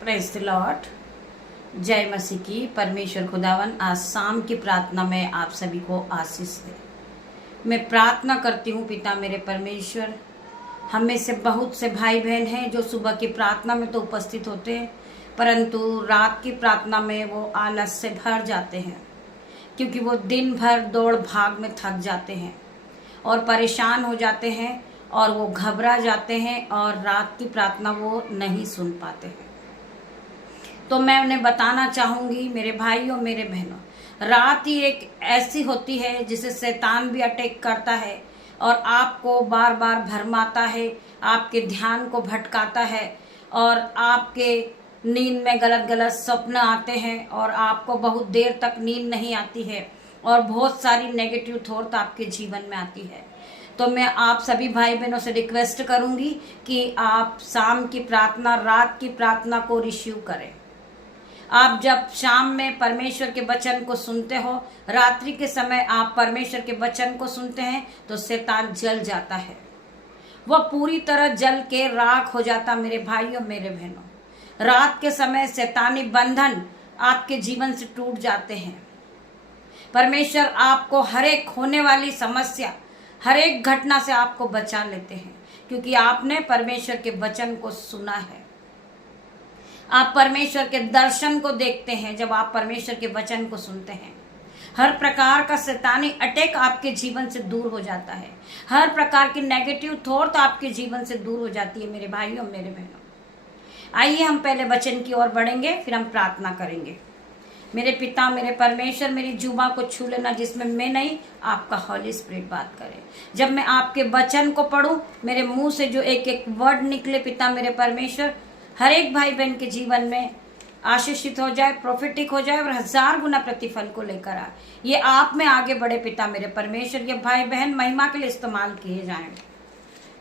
Praise the Lord. जय मसीह की। परमेश्वर खुदावन आज शाम की प्रार्थना में आप सभी को आशीष दे। मैं प्रार्थना करती हूँ पिता मेरे परमेश्वर, हम में से बहुत से भाई बहन हैं जो सुबह की प्रार्थना में तो उपस्थित होते हैं, परंतु रात की प्रार्थना में वो आलस से भर जाते हैं, क्योंकि वो दिन भर दौड़ भाग में थक जाते हैं और परेशान हो जाते हैं और वो घबरा जाते हैं और रात की प्रार्थना वो नहीं सुन पाते हैं। तो मैं उन्हें बताना चाहूँगी, मेरे भाइयों मेरे बहनों, रात ही एक ऐसी होती है जिसे शैतान भी अटैक करता है और आपको बार बार भरमाता है, आपके ध्यान को भटकाता है और आपके नींद में गलत गलत स्वप्न आते हैं और आपको बहुत देर तक नींद नहीं आती है और बहुत सारी नेगेटिव थॉट आपके जीवन में आती है। तो मैं आप सभी भाई बहनों से रिक्वेस्ट करूंगी कि आप शाम की प्रार्थना, रात की प्रार्थना को रिसीव करें। आप जब शाम में परमेश्वर के वचन को सुनते हो, रात्रि के समय आप परमेश्वर के वचन को सुनते हैं, तो शैतान जल जाता है, वह पूरी तरह जल के राख हो जाता। मेरे भाइयों मेरे बहनों, रात के समय शैतानी बंधन आपके जीवन से टूट जाते हैं। परमेश्वर आपको हर एक होने वाली समस्या, हर एक घटना से आपको बचा लेते हैं, क्योंकि आपने परमेश्वर के वचन को सुना है। आप परमेश्वर के दर्शन को देखते हैं जब आप परमेश्वर के वचन को सुनते हैं। हर प्रकार का शैतानी अटैक आपके जीवन से दूर हो जाता है, हर प्रकार की नेगेटिव थॉट आपके जीवन से दूर हो जाती है। मेरे भाइयों मेरे बहनों, आइए हम पहले वचन की ओर बढ़ेंगे, फिर हम प्रार्थना करेंगे। मेरे पिता मेरे परमेश्वर, मेरी जुबान को छू लेना जिसमें मैं नहीं, आपका हॉली स्पिरिट बात करे। जब मैं आपके वचन को पढूं, मेरे मुंह से जो एक एक वर्ड निकले पिता मेरे परमेश्वर, हर एक भाई बहन के जीवन में आशीषित हो जाए, प्रोफेटिक हो जाए और 1000 गुना प्रतिफल को लेकर आए। ये आप में आगे बढ़े पिता मेरे परमेश्वर, ये भाई बहन महिमा के लिए इस्तेमाल किए जाएं।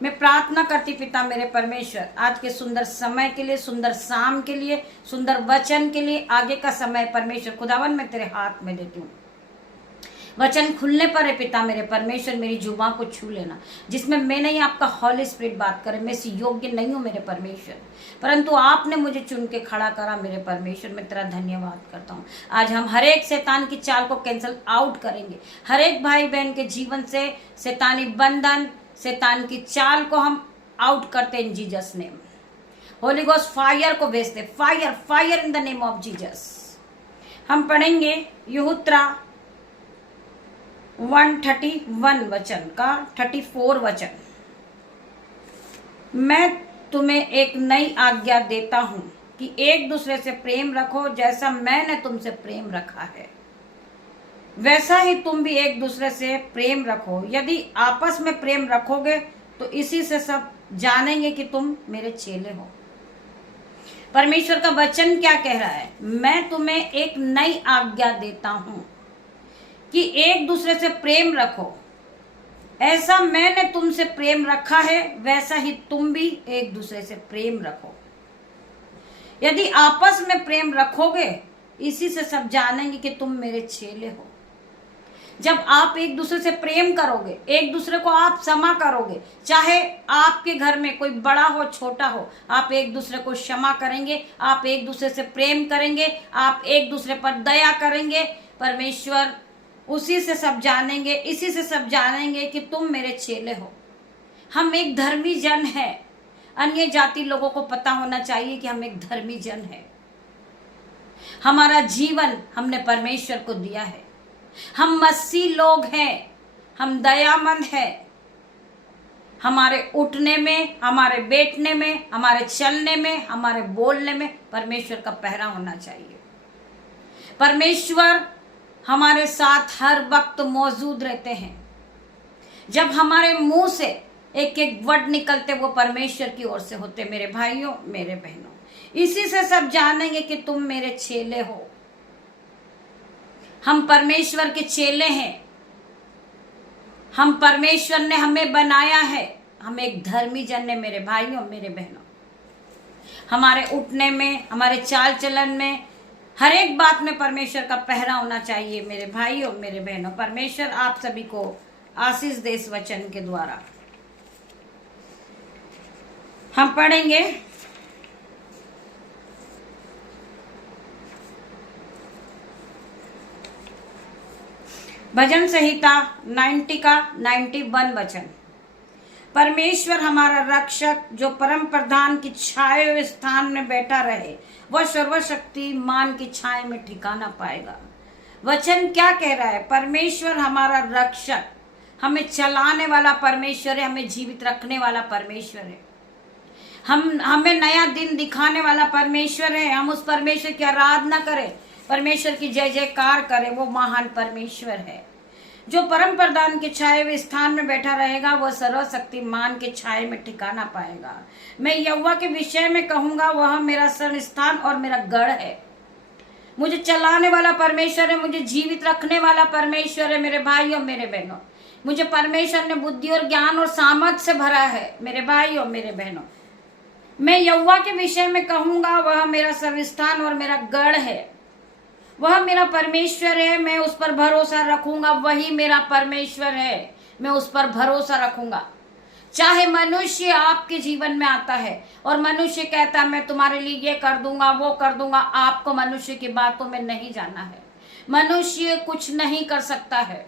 मैं प्रार्थना करती पिता मेरे परमेश्वर, आज के सुंदर समय के लिए, सुंदर शाम के लिए, सुंदर वचन के लिए, आगे का समय परमेश्वर खुदावन मैं तेरे हाथ में देती हूँ। वचन खुलने पर है पिता मेरे परमेश्वर, मेरी जुबान को छू लेना जिसमें मैं नहीं, आपका हॉली स्पिरिट बात करे। मैं इसी योग्य नहीं हूँ मेरे परमेश्वर, परंतु आपने मुझे चुन के खड़ा करा। मेरे परमेश्वर मैं तेरा धन्यवाद करता हूँ। आज हम हर एक शैतान की चाल को कैंसिल आउट करेंगे। हर एक भाई बहन के जीवन से शैतानी बंधन, शैतान की चाल को हम आउट करते इन Jesus name. Holi ghost fire को भेजते, fire fire in the name of Jesus. हम पढ़ेंगे यहूत्रा 131 वचन का 34 वचन। मैं तुम्हें एक नई आज्ञा देता हूं कि एक दूसरे से प्रेम रखो, जैसा मैंने तुमसे प्रेम रखा है वैसा ही तुम भी एक दूसरे से प्रेम रखो। यदि आपस में प्रेम रखोगे तो इसी से सब जानेंगे कि तुम मेरे चेले हो। परमेश्वर का वचन क्या कह रहा है? मैं तुम्हें एक नई आज्ञा देता हूं कि एक दूसरे से प्रेम रखो, ऐसा मैंने तुमसे प्रेम रखा है वैसा ही तुम भी एक दूसरे से प्रेम रखो। यदि आपस में प्रेम रखोगे, इसी से सब जानेंगे कि तुम मेरे चेले हो। जब आप एक दूसरे से प्रेम करोगे, एक दूसरे को आप क्षमा करोगे, चाहे आपके घर में कोई बड़ा हो छोटा हो, आप एक दूसरे को क्षमा करेंगे, आप एक दूसरे से प्रेम करेंगे, आप एक दूसरे पर दया करेंगे, परमेश्वर उसी से सब जानेंगे, इसी से सब जानेंगे कि तुम मेरे चेले हो। हम एक धर्मी जन है। अन्य जाति लोगों को पता होना चाहिए कि हम एक धर्मी जन है। हमारा जीवन हमने परमेश्वर को दिया है। हम मसीह लोग हैं, हम दयामंद हैं। हमारे उठने में, हमारे बैठने में, हमारे चलने में, हमारे बोलने में परमेश्वर का पहरा होना चाहिए। परमेश्वर हमारे साथ हर वक्त मौजूद रहते हैं। जब हमारे मुंह से एक एक वर्ड निकलते, वो परमेश्वर की ओर से होते। मेरे भाइयों मेरे बहनों, इसी से सब जानेंगे कि तुम मेरे चेले हो। हम परमेश्वर के चेले हैं। हम परमेश्वर ने हमें बनाया है, हम एक धर्मी जन है। मेरे भाइयों मेरे बहनों, हमारे उठने में, हमारे चाल चलन में, हर एक बात में परमेश्वर का पहरा होना चाहिए। मेरे भाइयों मेरे बहनों, परमेश्वर आप सभी को आशीष दे इस वचन के द्वारा। हम पढ़ेंगे भजन संहिता 90 का 91 वचन। परमेश्वर हमारा रक्षक जो परम प्रधान की छाए हुए स्थान में बैठा रहे, वह सर्वशक्तिमान की छाए में ठिकाना पाएगा। वचन क्या कह रहा है? परमेश्वर हमारा रक्षक, हमें चलाने वाला परमेश्वर है, हमें जीवित रखने वाला परमेश्वर है, हमें नया दिन दिखाने वाला परमेश्वर है। हम उस परमेश्वर की आराधना करें, परमेश्वर की जय जयकार करें। वो महान परमेश्वर है जो परम प्रधान के छाए हुए स्थान में बैठा रहेगा, वह सर्वशक्तिमान के छाए में ठिकाना पाएगा। मैं यहोवा के विषय में कहूंगा, वह मेरा शरण स्थान और मेरा गढ़ है। मुझे चलाने वाला परमेश्वर है, मुझे जीवित रखने वाला परमेश्वर है। मेरे भाइयों मेरे बहनों, मुझे परमेश्वर ने बुद्धि और ज्ञान और सामर्थ से भरा है। मेरे भाइयों मेरे बहनों, मैं यहोवा के विषय में कहूंगा, वह मेरा सर्वस्थान और मेरा गढ़ है। वह मेरा परमेश्वर है, मैं उस पर भरोसा रखूंगा। वही मेरा परमेश्वर है, मैं उस पर भरोसा रखूंगा। चाहे मनुष्य आपके जीवन में आता है और मनुष्य कहता है मैं तुम्हारे लिए ये कर दूंगा वो कर दूंगा, आपको मनुष्य की बातों में नहीं जाना है। मनुष्य कुछ नहीं कर सकता है।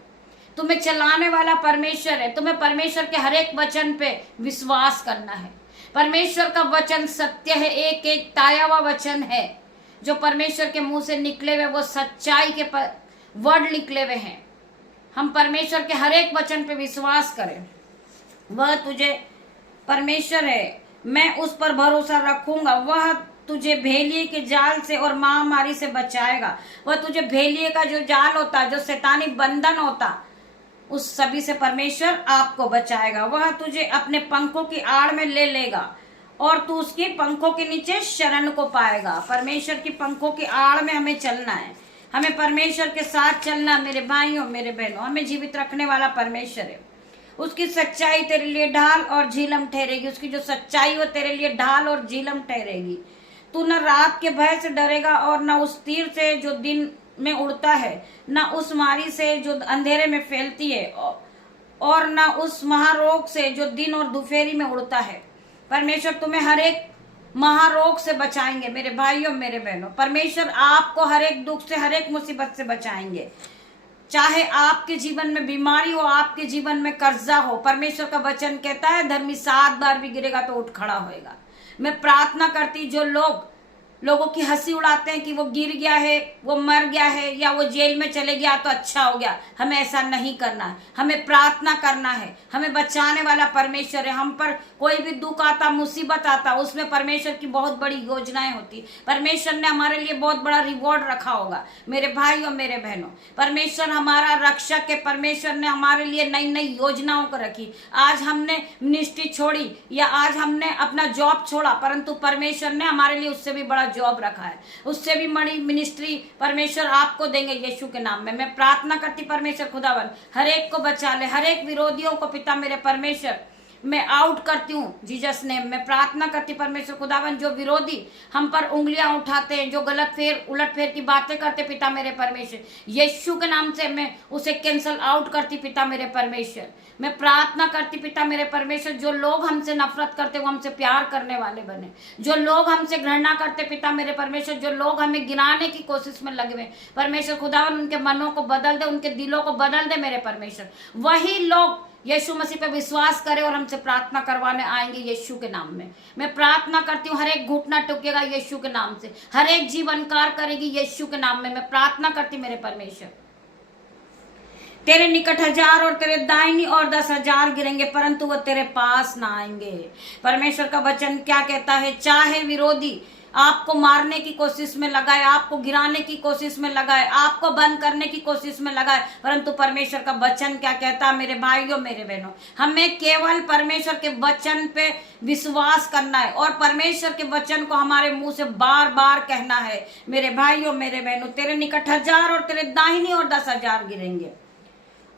तुम्हें चलाने वाला परमेश्वर है। तुम्हें परमेश्वर के हर एक वचन पे विश्वास करना है। परमेश्वर का वचन सत्य है, एक एक ताया हुआ वचन है। जो परमेश्वर के मुंह से निकले हुए वो सच्चाई के वर्ड निकले हुए हैं। हम परमेश्वर के हर एक वचन पे विश्वास करें। वह तुझे परमेश्वर है, मैं उस पर भरोसा रखूंगा। वह तुझे भेलिए के जाल से और महामारी से बचाएगा। वह तुझे भेलिए का जो जाल होता, जो शैतानी बंधन होता, उस सभी से परमेश्वर आपको बचाएगा। वह तुझे अपने पंखों की आड़ में ले लेगा और तू उसके पंखों के नीचे शरण को पाएगा। परमेश्वर की पंखों की आड़ में हमें चलना है, हमें परमेश्वर के साथ चलना। मेरे भाइयों मेरे बहनों, हमें जीवित रखने वाला परमेश्वर है। उसकी सच्चाई तेरे लिए ढाल और झीलम ठहरेगी। उसकी जो सच्चाई वो तेरे लिए ढाल और झीलम ठहरेगी। तू न रात के भय से डरेगा और न उस तीर से जो दिन में उड़ता है, न उस मारी से जो अंधेरे में फैलती है, और न उस महारोग से जो दिन और दोपहरी में उड़ता है। परमेश्वर तुम्हें हर एक महारोग से बचाएंगे। मेरे भाइयों मेरे बहनों, परमेश्वर आपको हर एक दुख से, हर एक मुसीबत से बचाएंगे। चाहे आपके जीवन में बीमारी हो, आपके जीवन में कर्जा हो, परमेश्वर का वचन कहता है धर्मी 7 बार भी गिरेगा तो उठ खड़ा होएगा। मैं प्रार्थना करती, जो लोगों की हंसी उड़ाते हैं कि वो गिर गया है, वो मर गया है, या वो जेल में चले गया तो अच्छा हो गया, हमें ऐसा नहीं करना है। हमें प्रार्थना करना है। हमें बचाने वाला परमेश्वर है। हम पर कोई भी दुख आता, मुसीबत आता, उसमें परमेश्वर की बहुत बड़ी योजनाएं होती। परमेश्वर ने हमारे लिए बहुत बड़ा रिवॉर्ड रखा होगा। मेरे भाइयों मेरे बहनों, परमेश्वर हमारा रक्षक है। परमेश्वर ने हमारे लिए नई नई योजनाओं को रखी। आज हमने मिनिस्ट्री छोड़ी या आज हमने अपना जॉब छोड़ा, परंतु परमेश्वर ने हमारे लिए उससे भी बड़ा जॉब रखा है, उससे भी बड़ी मिनिस्ट्री परमेश्वर आपको देंगे यीशु के नाम में। मैं प्रार्थना करती परमेश्वर खुदावन हर एक को बचा ले, हर एक विरोधियों को पिता मेरे परमेश्वर मैं आउट करती हूँ जीसस नेम। मैं प्रार्थना करती परमेश्वर खुदावन जो विरोधी हम पर उंगलियां उठाते हैं, जो गलत उलट फेर की बातें करते पिता मेरे परमेश्वर, यीशु के नाम से मैं उसे कैंसल आउट करती पिता मेरे परमेश्वर। मैं प्रार्थना करती पिता मेरे परमेश्वर जो लोग हमसे नफरत करते वो हमसे प्यार करने वाले बने। जो लोग हमसे घृणा करते पिता मेरे परमेश्वर, जो लोग हमें गिराने की कोशिश में लगे हुए परमेश्वर खुदावन, उनके मनों को बदल दे, उनके दिलों को बदल दे मेरे परमेश्वर। वही लोग यीशु मसीह पे विश्वास करे और हमसे प्रार्थना करवाने आएंगे यीशु के नाम में। मैं प्रार्थना करती हूँ हर एक घुटना टूकेगा यीशु के नाम से, हर एक जीवनकार करेगी यीशु के नाम में। मैं प्रार्थना करती मेरे परमेश्वर, तेरे निकट 1000 और तेरे दाहिनी और 10,000 गिरेंगे परंतु वो तेरे पास ना आएंगे। परमेश्वर का वचन क्या कहता है? चाहे विरोधी आपको मारने की कोशिश में लगाए, आपको गिराने की कोशिश में लगाए, आपको बंद करने की कोशिश में लगाए, परंतु परमेश्वर का वचन क्या कहता है? मेरे भाइयों मेरे बहनों, हमें केवल परमेश्वर के वचन पे विश्वास करना है और परमेश्वर के वचन को हमारे मुंह से बार बार कहना है। मेरे भाइयों मेरे बहनों, तेरे निकट 1000 और तेरे दाहिनी और 10,000 गिरेंगे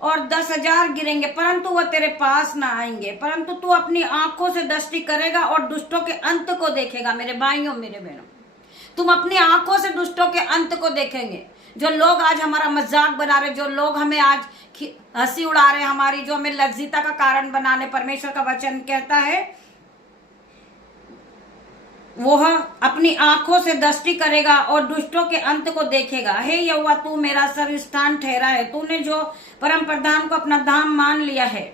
और 10,000 गिरेंगे परंतु वह तेरे पास ना आएंगे, परंतु तू अपनी आंखों से दृष्टि करेगा और दुष्टों के अंत को देखेगा। मेरे भाइयों मेरे बहनों, तुम अपनी आंखों से दुष्टों के अंत को देखेंगे। जो लोग आज हमारा मजाक बना रहे, जो लोग हमें आज हंसी उड़ा रहे, हमारी जो हमें लज्जिता का कारण बनाने, परमेश्वर का वचन कहता है वह अपनी आंखों से दृष्टि करेगा और दुष्टों के अंत को देखेगा। हे यहोवा, तू मेरा सर्वस्थान ठहरा है, तूने जो परम प्रधान को अपना धाम मान लिया है।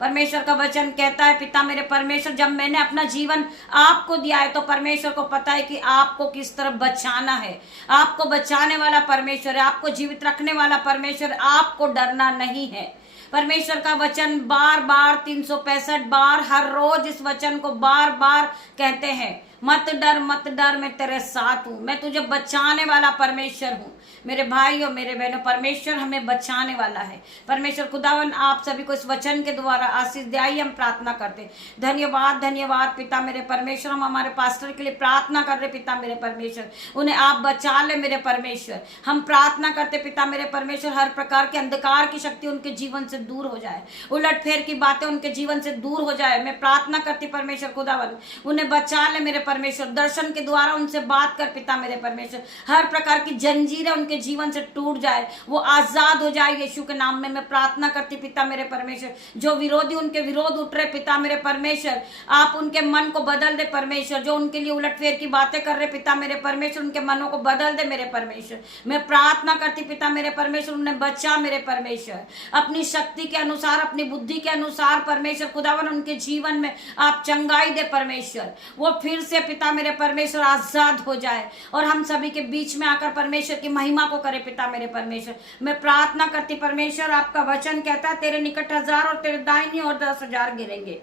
परमेश्वर का वचन कहता है, पिता मेरे परमेश्वर, जब मैंने अपना जीवन आपको दिया है तो परमेश्वर को पता है कि आपको किस तरह बचाना है। आपको बचाने वाला परमेश्वर है, आपको जीवित रखने वाला परमेश्वर, आपको डरना नहीं है। परमेश्वर का वचन बार बार 365 बार हर रोज इस वचन को बार बार कहते हैं, मत डर मत डर, मैं तेरे साथ हूं, मैं तुझे बचाने वाला परमेश्वर हूं। मेरे भाई और मेरे बहनों, परमेश्वर हमें बचाने वाला है। परमेश्वर खुदावन आप सभी को इस वचन के द्वारा आशीष दे। आइए हम प्रार्थना करते। धन्यवाद धन्यवाद पिता मेरे परमेश्वर, हम हमारे पास्टर के लिए प्रार्थना कर रहे पिता मेरे परमेश्वर, उन्हें आप बचा ले मेरे परमेश्वर। हम प्रार्थना करते पिता मेरे परमेश्वर, हर प्रकार के अंधकार की शक्ति उनके जीवन से दूर हो जाए, उलट फेर की बातें उनके जीवन से दूर हो जाए। मैं प्रार्थना करती परमेश्वर खुदावन, उन्हें बचा ले मेरे परमेश्वर। दर्शन के द्वारा उनसे बात कर पिता मेरे परमेश्वर, हर प्रकार की जंजीरें उनके जीवन से टूट जाए, वो आजाद हो जाए यीशु के नाम में। मैं प्रार्थना करती पिता मेरे परमेश्वर, जो विरोधी उनके विरोध उठ रहे पिता मेरे परमेश्वर, आप उनके मन को बदल दे परमेश्वर। जो उनके लिए उलटफेर की बातें कर रहे पिता मेरे परमेश्वर, उनके मनों को बदल दे मेरे परमेश्वर। मैं प्रार्थना करती पिता मेरे परमेश्वर, उन्हें बचा मेरे परमेश्वर, अपनी शक्ति के अनुसार, अपनी बुद्धि के अनुसार परमेश्वर खुदावन उनके जीवन में आप चंगाई दे परमेश्वर। वो फिर से पिता मेरे परमेश्वर आजाद हो जाए और हम सभी के बीच में आकर परमेश्वर की महिमा को करे पिता मेरे परमेश्वर। मैं प्रार्थना करती परमेश्वर, आपका वचन कहता है तेरे निकट 1000 और तेरे दाहिनी और 10,000 गिरेंगे,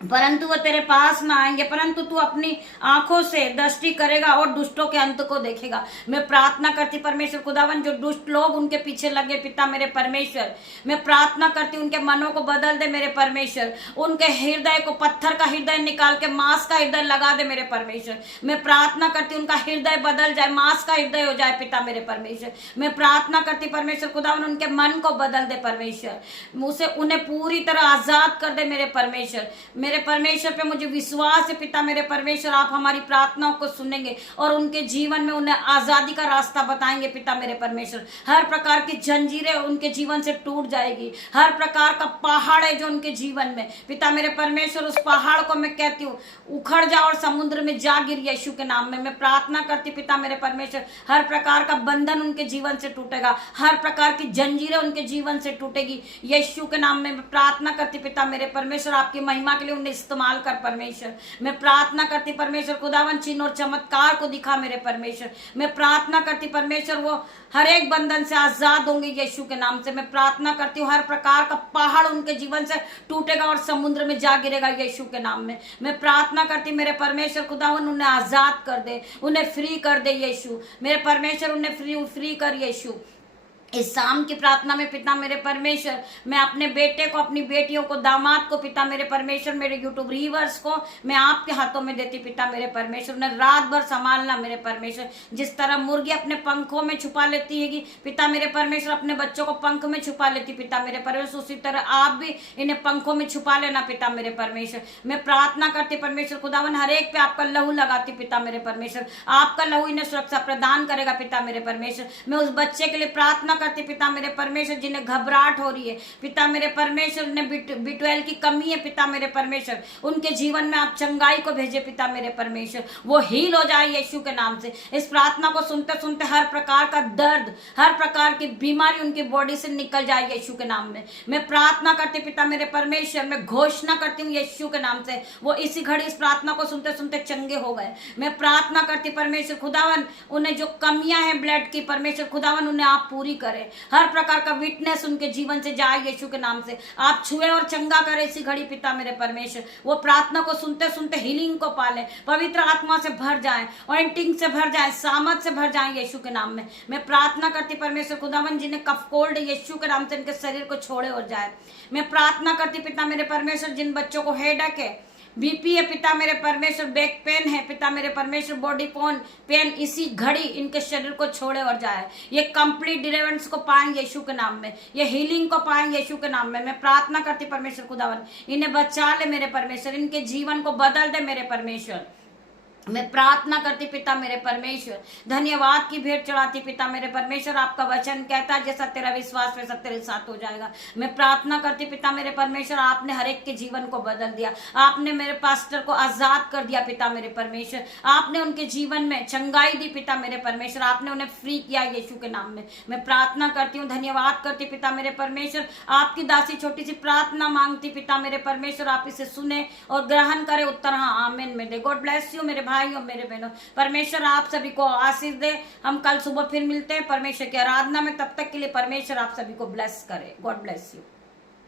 परंतु वो तेरे पास ना आएंगे, परंतु तू अपनी आंखों से दृष्टि करेगा और दुष्टों के अंत को देखेगा। मैं प्रार्थना करती परमेश्वर खुदावन, जो दुष्ट लोग उनके पीछे लगे पिता मेरे परमेश्वर, मैं प्रार्थना करती उनके मनों को बदल दे मेरे परमेश्वर। उनके हृदय को, पत्थर का हृदय निकाल के मांस का हृदय लगा दे मेरे परमेश्वर। मैं प्रार्थना करती उनका हृदय बदल जाए, मांस का हृदय हो जाए पिता मेरे परमेश्वर। मैं प्रार्थना करती परमेश्वर खुदावन, उनके मन को बदल दे परमेश्वर, उसे उन्हें पूरी तरह आजाद कर दे मेरे परमेश्वर। मेरे परमेश्वर पे मुझे विश्वास है पिता मेरे परमेश्वर, आप हमारी प्रार्थनाओं को सुनेंगे और उनके जीवन में उन्हें आजादी का रास्ता बताएंगे पिता मेरे परमेश्वर। हर प्रकार की जंजीरें उनके जीवन से टूट जाएगी, हर प्रकार का पहाड़ है जो उनके जीवन में पिता मेरे परमेश्वर, उस पहाड़ को मैं कहती हूँ उखड़ जा और समुद्र में जा गिर यीशु के नाम में। मैं प्रार्थना करती पिता मेरे परमेश्वर, हर प्रकार का बंधन उनके जीवन से टूटेगा, हर प्रकार की जंजीरें उनके जीवन से टूटेगी यीशु के नाम में। मैं प्रार्थना करती पिता मेरे परमेश्वर, आपकी महिमा के लिए उन्हें इस्तेमाल कर परमेश्वर। मैं प्रार्थना करती परमेश्वर खुदावन, चिन्ह और चमत्कार को दिखा मेरे परमेश्वर। मैं प्रार्थना करती परमेश्वर, वो हर एक बंधन से आजाद होंगे यीशु के नाम से। मैं प्रार्थना करती हूँ हर प्रकार का पहाड़ उनके जीवन से टूटेगा और समुद्र में जा गिरेगा यीशु के नाम में। मैं प्रार्थना करती मेरे परमेश्वर खुदावन, उन्हें आजाद कर दे, उन्हें फ्री कर दे यीशु मेरे परमेश्वर, उन्हें फ्री कर यीशु। इस शाम की प्रार्थना में पिता मेरे परमेश्वर, मैं अपने बेटे को, अपनी बेटियों को, दामाद को पिता मेरे परमेश्वर, मेरे यूट्यूब रीवर्स को मैं आपके हाथों में देती पिता मेरे परमेश्वर। उन्हें रात भर संभालना मेरे परमेश्वर। जिस तरह मुर्गी अपने पंखों में छुपा लेती है पिता मेरे परमेश्वर, अपने बच्चों को पंख में छुपा लेती पिता मेरे परमेश्वर, उसी तरह आप भी इन्हें पंखों में छुपा लेना पिता मेरे परमेश्वर। मैं प्रार्थना करती परमेश्वर खुदावन, हर एक पे आपका लहू लगाती पिता मेरे परमेश्वर, आपका लहू इन्हें सुरक्षा प्रदान करेगा पिता मेरे परमेश्वर। मैं उस बच्चे के लिए प्रार्थना करती पिता मेरे परमेश्वर जिन्हें घबराहट हो रही है पिता मेरे परमेश्वर, उन्हें B12 की कमी है पिता मेरे परमेश्वर, उनके जीवन में आप चंगाई को भेजे पिता मेरे परमेश्वर, वो हील हो जाए यीशु के नाम से। इस प्रार्थना को सुनते सुनते हर प्रकार का दर्द, हर प्रकार की बीमारी उनकी बॉडी से निकल जाए यीशु के नाम में। मैं प्रार्थना करती पिता मेरे परमेश्वर, मैं घोषणा करती हूँ यीशु के नाम से, वो इसी घड़ी इस प्रार्थना को सुनते सुनते चंगे हो गए। मैं प्रार्थना करती परमेश्वर खुदावन, उन्हें जो कमियां हैं ब्लड की परमेश्वर खुदावन, उन्हें आप पूरी करें। हर प्रकार का विटनेस उनके जीवन से जाए यीशु के नाम से, आप छुए और चंगा करें इसी घड़ी पिता मेरे परमेश्वर। वो प्रार्थना को सुनते सुनते हीलिंग को पाले, पवित्र आत्मा से भर जाए, ऑइंटिंग से भर जाए, सामर्थ से भर जाए यीशु के नाम में। मैं प्रार्थना करती परमेश्वर खुदावन, जिन्हें कफ कोल्ड यीशु के नाम से इनके शरीर को छोड़े और जाए। मैं प्रार्थना करती पिता मेरे परमेश्वर, जिन बच्चों को हेडेक है, बीपी है पिता मेरे परमेश्वर, बैक पेन है पिता मेरे परमेश्वर, बॉडी पेन इसी घड़ी इनके शरीर को छोड़े और जाए। ये कंप्लीट डिलीवरेंस को पाएं यीशु के नाम में, ये हीलिंग को पाएं यीशु के नाम में। मैं प्रार्थना करती परमेश्वर खुदावन, इन्हें बचा ले मेरे परमेश्वर, इनके जीवन को बदल दे मेरे परमेश्वर। मैं प्रार्थना करती पिता मेरे परमेश्वर, धन्यवाद की भेंट चढ़ाती पिता मेरे परमेश्वर। आपका वचन कहता है जैसा तेरा विश्वास वैसा तेरे साथ हो जाएगा। मैं प्रार्थना करती पिता मेरे परमेश्वर, आपने हर एक के जीवन को बदल दिया, आपने मेरे पास्टर को आजाद कर दिया पिता मेरे परमेश्वर, आपने उनके जीवन में चंगाई दी पिता मेरे परमेश्वर, आपने उन्हें फ्री किया यीशु के नाम में। मैं प्रार्थना करती हूँ, धन्यवाद करती पिता मेरे परमेश्वर। आपकी दासी छोटी सी प्रार्थना मांगती पिता मेरे परमेश्वर, आप इसे सुने और ग्रहण करे, उत्तर हाँ आमीन में दे। गॉड ब्लेस यू मेरे भाइयों मेरे बहनों, परमेश्वर आप सभी को आशीष दे। हम कल सुबह फिर मिलते हैं परमेश्वर की आराधना में, तब तक के लिए परमेश्वर आप सभी को ब्लेस करे। God bless you.